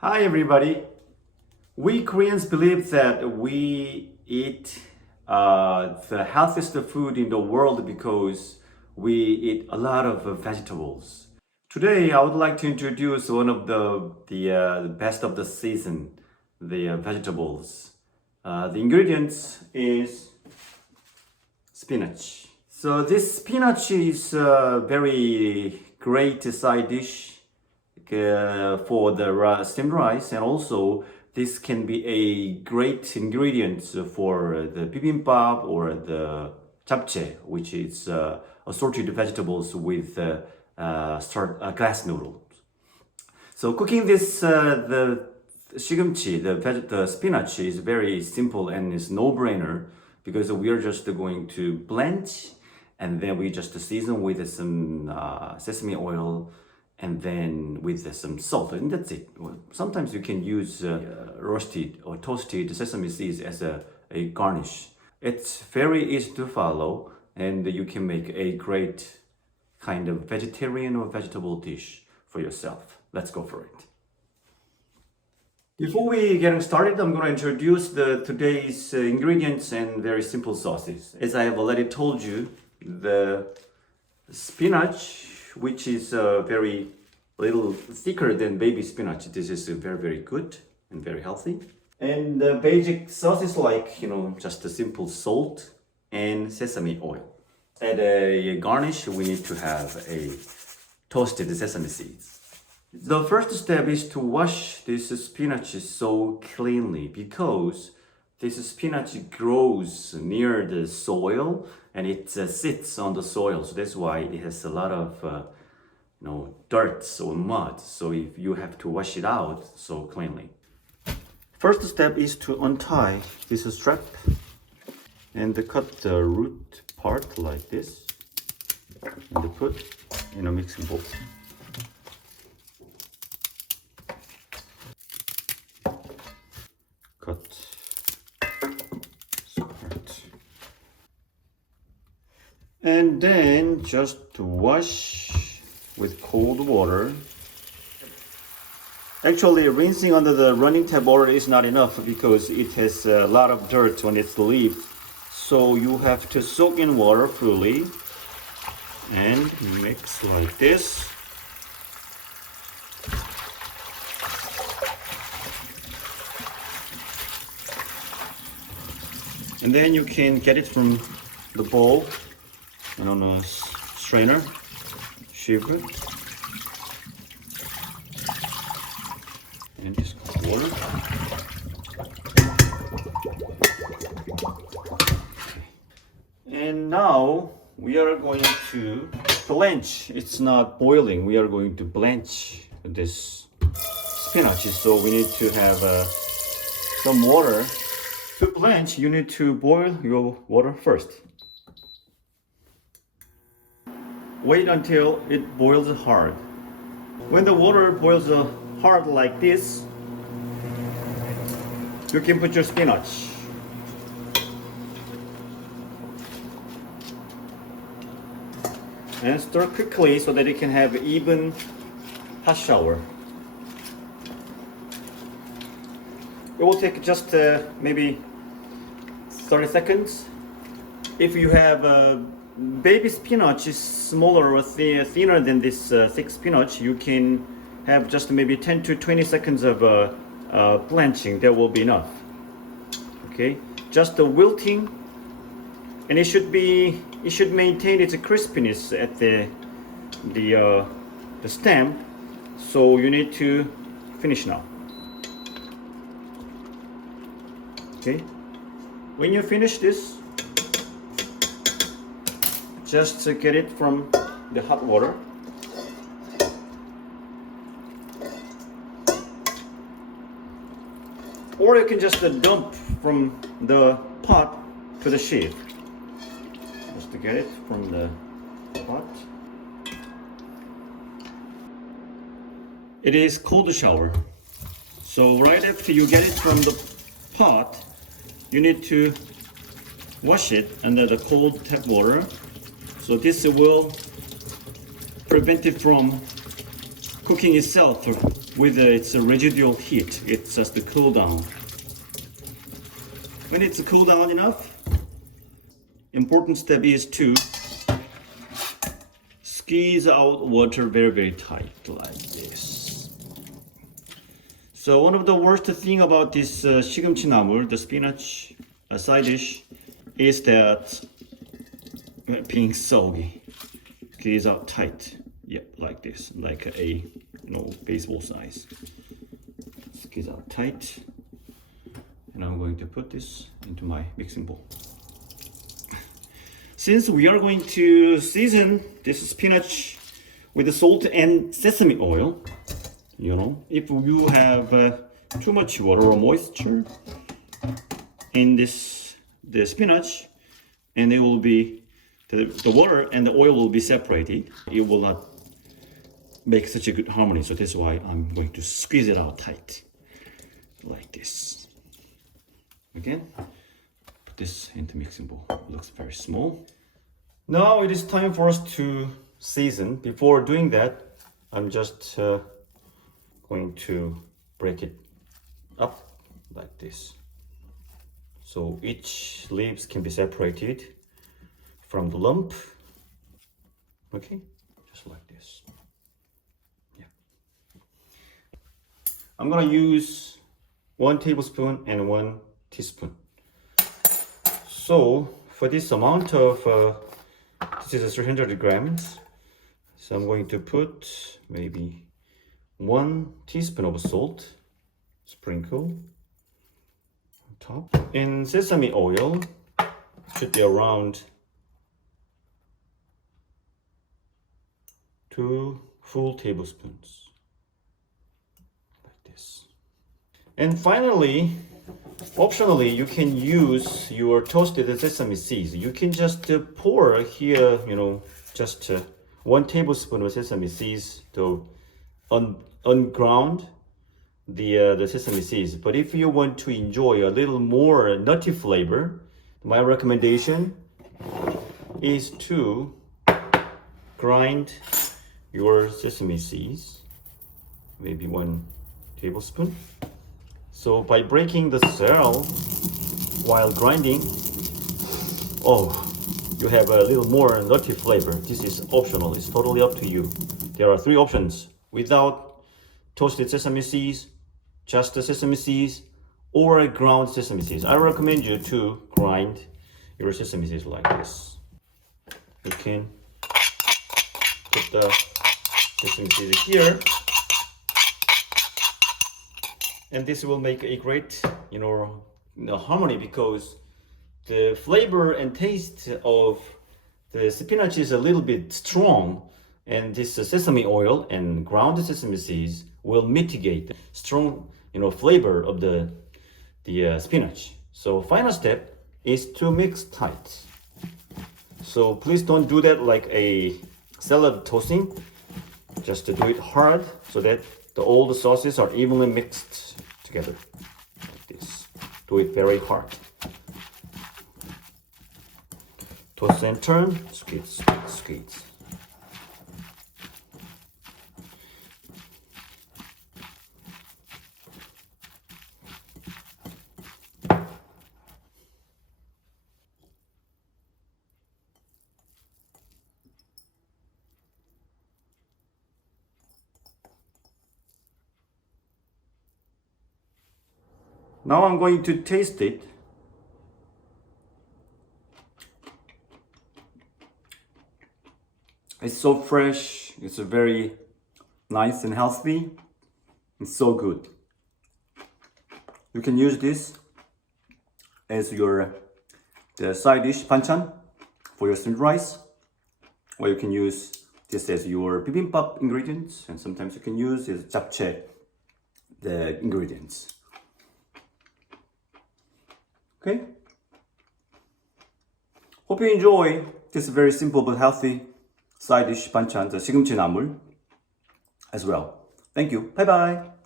Hi everybody. We Koreans believe that we eat the healthiest food in the world because we eat a lot of vegetables. Today I would like to introduce one of the best of the season, the vegetables. The ingredients is spinach. So this spinach is a very great side dish for the steamed rice, and also this can be a great ingredient for the bibimbap or the japchae, which is assorted vegetables with glass noodles. So cooking this the sigeumchi, the spinach, is very simple and is no-brainer because we are just going to blanch and then we just season with some sesame oil and then with some salt, and that's it. Sometimes you can use roasted or toasted sesame seeds as a garnish. It's very easy to follow, and you can make a great kind of vegetarian or vegetable dish for yourself. Let's go for it. Before we get started, I'm going to introduce today's ingredients and very simple sauces. As I have already told you, the spinach, which is very little thicker than baby spinach. This is very good and very healthy. And the basic sauces like, just a simple salt and sesame oil. As a garnish, we need to have a toasted sesame seeds. The first step is to wash this spinach so cleanly because this spinach grows near the soil and it sits on the soil. So that's why it has a lot of dirt or mud. So if you have to wash it out so cleanly. First step is to untie this strap and cut the root part like this and put in a mixing bowl. Cut this part. And then just wash with cold water. Actually, rinsing under the running tap water is not enough because it has a lot of dirt on its leaves. So you have to soak in water fully and mix like this. And then you can get it from the bowl and on a strainer, sieve, and just water. And now we are going to blanch. It's not boiling. We are going to blanch this spinach. So we need to have some water. To blanch, you need to boil your water first. Wait until it boils hard. When the water boils hard like this, you can put your spinach. And stir quickly so that it can have even hot shower. It will take just maybe 30 seconds. If you have baby spinach is smaller or thinner than this thick spinach, you can have just maybe 10 to 20 seconds of blanching. That will be enough. Okay, just wilting, and it should maintain its crispiness at the stem. So you need to finish now. Okay, when you finish this, just get it from the hot water. Or you can just dump from the pot to the sieve. Just to get it from the pot. It is cold shower. So right after you get it from the pot, you need to wash it under the cold tap water. So this will prevent it from cooking itself with its residual heat. It's just to cool down. When it's cooled down enough, important step is to squeeze out water very tight like this. So one of the worst thing about this 시금치나물, the spinach side dish, is that being soggy. Squeeze out tight. Yep, like this, like a baseball size. Squeeze out tight. And I'm going to put this into my mixing bowl. Since we are going to season this spinach with salt and sesame oil, if you have too much water or moisture in the spinach, and it will be the water and the oil will be separated, it will not make such a good harmony. So that's why I'm going to squeeze it out tight like this. Again, put this into mixing bowl. It looks very small. Now it is time for us to season. Before doing that, I'm just going to break it up like this. So each leaves can be separated from the lump. Okay, just like this. Yeah. I'm gonna use 1 tablespoon and 1 teaspoon. So for this amount of this is 300 grams, so I'm going to put maybe 1 teaspoon of salt, sprinkle on top, and sesame oil should be around 2 full tablespoons like this. And finally, optionally, you can use your toasted sesame seeds. You can just pour here, just 1 tablespoon of sesame seeds to unground the sesame seeds. But if you want to enjoy a little more nutty flavor, my recommendation is to grind your sesame seeds, maybe 1 tablespoon. So by breaking the shell while grinding, you have a little more nutty flavor. This is optional, it's totally up to you. There are 3 options: without toasted sesame seeds, just the sesame seeds, or ground sesame seeds. I recommend you to grind your sesame seeds like this. You can put the sesame seeds here, and this will make a great harmony, because the flavor and taste of the spinach is a little bit strong, and this sesame oil and ground sesame seeds will mitigate the strong flavor of the spinach. So final step is to mix tight. So please don't do that like a salad toasting. Just to do it hard so that all the sauces are evenly mixed together like this. Do it very hard. Toss and turn, squeeze. Now I'm going to taste it. It's so fresh, it's very nice and healthy. It's so good. You can use this as the side dish banchan for your steamed rice, or you can use this as your bibimbap ingredients, and sometimes you can use as japchae the ingredients. Okay? Hope you enjoy this very simple but healthy side dish banchan, the 시금치나물 as well. Thank you. Bye bye.